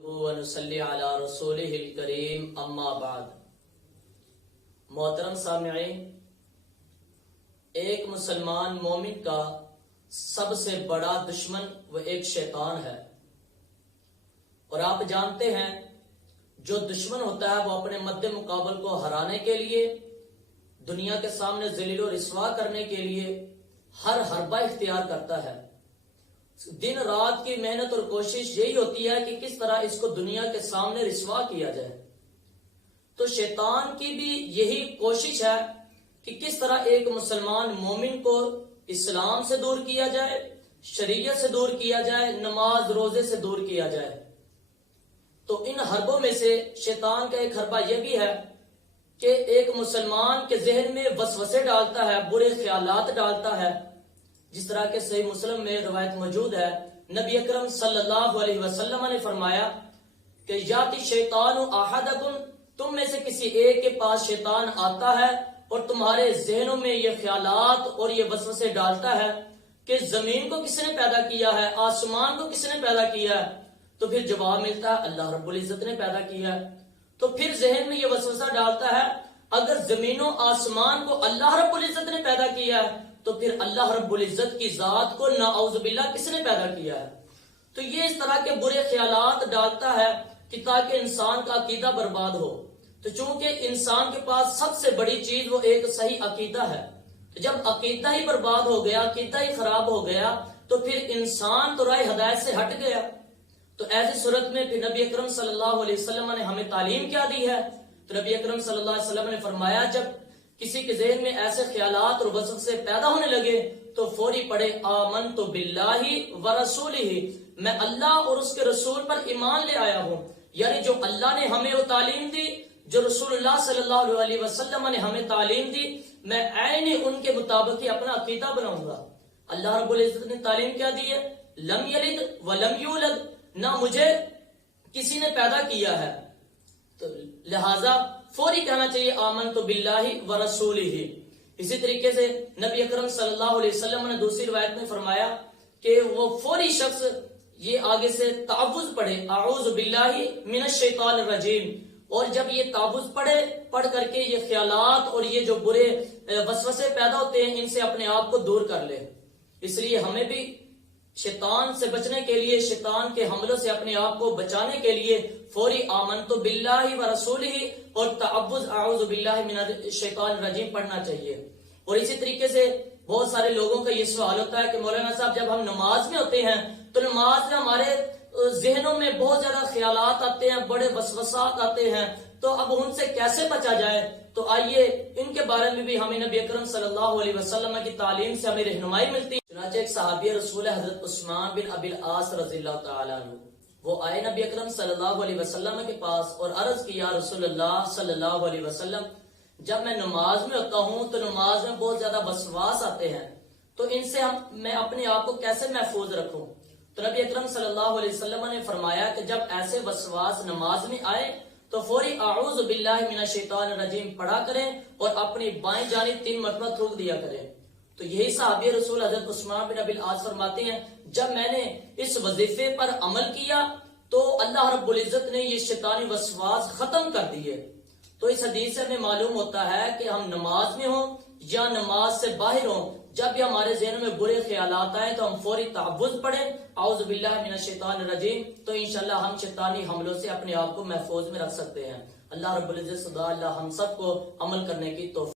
ونصلی علی رسولہ الکریم اما بعد۔ محترم سامعین، ایک مسلمان مومن کا سب سے بڑا دشمن وہ ایک شیطان ہے، اور آپ جانتے ہیں جو دشمن ہوتا ہے وہ اپنے مد مقابل کو ہرانے کے لیے، دنیا کے سامنے ذلیل و رسوا کرنے کے لیے ہر حربہ اختیار کرتا ہے۔ دن رات کی محنت اور کوشش یہی ہوتی ہے کہ کس طرح اس کو دنیا کے سامنے رسوا کیا جائے۔ تو شیطان کی بھی یہی کوشش ہے کہ کس طرح ایک مسلمان مومن کو اسلام سے دور کیا جائے، شریعت سے دور کیا جائے، نماز روزے سے دور کیا جائے۔ تو ان حربوں میں سے شیطان کا ایک حربہ یہ بھی ہے کہ ایک مسلمان کے ذہن میں وسوسے ڈالتا ہے، برے خیالات ڈالتا ہے۔ جس طرح کے صحیح مسلم میں روایت موجود ہے، نبی اکرم صلی اللہ علیہ وسلم نے فرمایا کہ یاتی شیطان احدکم، تم میں سے کسی ایک کے پاس شیطان آتا ہے اور تمہارے ذہنوں میں یہ خیالات اور یہ وسوسے ڈالتا ہے کہ زمین کو کس نے پیدا کیا ہے، آسمان کو کس نے پیدا کیا ہے، تو پھر جواب ملتا ہے اللہ رب العزت نے پیدا کیا ہے۔ تو پھر ذہن میں یہ وسوسہ ڈالتا ہے اگر زمین و آسمان کو اللہ رب العزت نے پیدا کیا ہے تو پھر اللہ رب العزت کی ذات کو نعوذ باللہ کس نے پیدا کیا ہے۔ تو یہ اس طرح کے برے خیالات ڈالتا ہے کہ تاکہ انسان کا عقیدہ برباد ہو۔ تو چونکہ انسان کے پاس سب سے بڑی چیز وہ ایک صحیح عقیدہ ہے، تو جب عقیدہ ہی برباد ہو گیا، عقیدہ ہی خراب ہو گیا، تو پھر انسان تو راہ ہدایت سے ہٹ گیا۔ تو ایسی صورت میں پھر نبی اکرم صلی اللہ علیہ وسلم نے ہمیں تعلیم کیا دی ہے؟ تو نبی اکرم صلی اللہ علیہ وسلم نے فرمایا جب کسی کے ذہن میں ایسے خیالات اور وسوسے پیدا ہونے لگے تو فوری پڑھے آمنت باللہ ورسولہ، میں اللہ اور اس کے رسول پر ایمان لے آیا ہوں۔ یعنی جو اللہ نے ہمیں وہ تعلیم دی، جو رسول اللہ صلی اللہ علیہ وسلم نے ہمیں تعلیم دی، میں عین ان کے مطابق ہی اپنا عقیدہ بناؤں گا۔ اللہ رب العزت نے تعلیم کیا دی ہے؟ لم یلد ولم یولد، نہ مجھے کسی نے پیدا کیا ہے، تو لہذا فوری کہنا چاہیے آمنت باللہ ورسولہ۔ اسی طریقے سے نبی اکرم صلی اللہ علیہ وسلم نے دوسری روایت میں فرمایا کہ وہ فوری شخص یہ آگے سے تعوذ پڑھے اعوذ باللہ من الشیطان الرجیم، اور جب یہ تعوذ پڑھ کر کے یہ خیالات اور یہ جو برے وسوسے پیدا ہوتے ہیں ان سے اپنے آپ کو دور کر لے۔ اس لیے ہمیں بھی شیطان سے بچنے کے لیے، شیطان کے حملوں سے اپنے آپ کو بچانے کے لیے فوری آمنت باللہ ورسولہ اور تعوذ اعوذ باللہ من الشیطان الرجیم پڑھنا چاہیے۔ اور اسی طریقے سے بہت سارے لوگوں کا یہ سوال ہوتا ہے کہ مولانا صاحب جب ہم نماز میں ہوتے ہیں تو نماز میں ہمارے ذہنوں میں بہت زیادہ خیالات آتے ہیں، بڑے وسوسات آتے ہیں، تو اب ان سے کیسے بچا جائے؟ تو آئیے ان کے بارے میں بھی ہمیں نبی اکرم صلی اللہ علیہ وسلم کی تعلیم سے ہمیں رہنمائی ملتی ہے۔ چنانچہ ایک صحابی رسول حضرت عثمان بن ابی العاص رضی اللہ تعالیٰ عنہ، وہ آئے نبی اکرم صلی اللہ علیہ وسلم کے پاس اور عرض کیا رسول اللہ صلی اللہ علیہ وسلم، جب میں نماز میں ہوتا ہوں تو نماز میں بہت زیادہ وسواس آتے ہیں، تو ان سے میں اپنے آپ کو کیسے محفوظ رکھوں؟ تو نبی اکرم صلی اللہ علیہ وسلم نے فرمایا کہ جب ایسے وسواس نماز میں آئے تو فوری اعوذ باللہ من الشیطان الرجیم پڑھا کریں اور اپنی بائیں جانب 3 مرتبہ تھوک دیا کریں۔ تو یہی صحابی رسول حضرت عثمان بن ابی العاص فرماتے ہیں جب میں نے اس وظیفے پر عمل کیا تو اللہ رب العزت نے یہ شیطانی وسواس ختم کر دیے۔ تو اس حدیث سے ہمیں معلوم ہوتا ہے کہ ہم نماز میں ہوں یا نماز سے باہر ہوں، جب بھی ہمارے ذہن میں برے خیالات آئیں تو ہم فوری تعوذ پڑھیں اعوذ باللہ من الشیطان الرجیم، تو انشاءاللہ ہم شیطانی حملوں سے اپنے آپ کو محفوظ میں رکھ سکتے ہیں۔ اللہ رب العزت صدا اللہ ہم سب کو عمل کرنے کی توفیق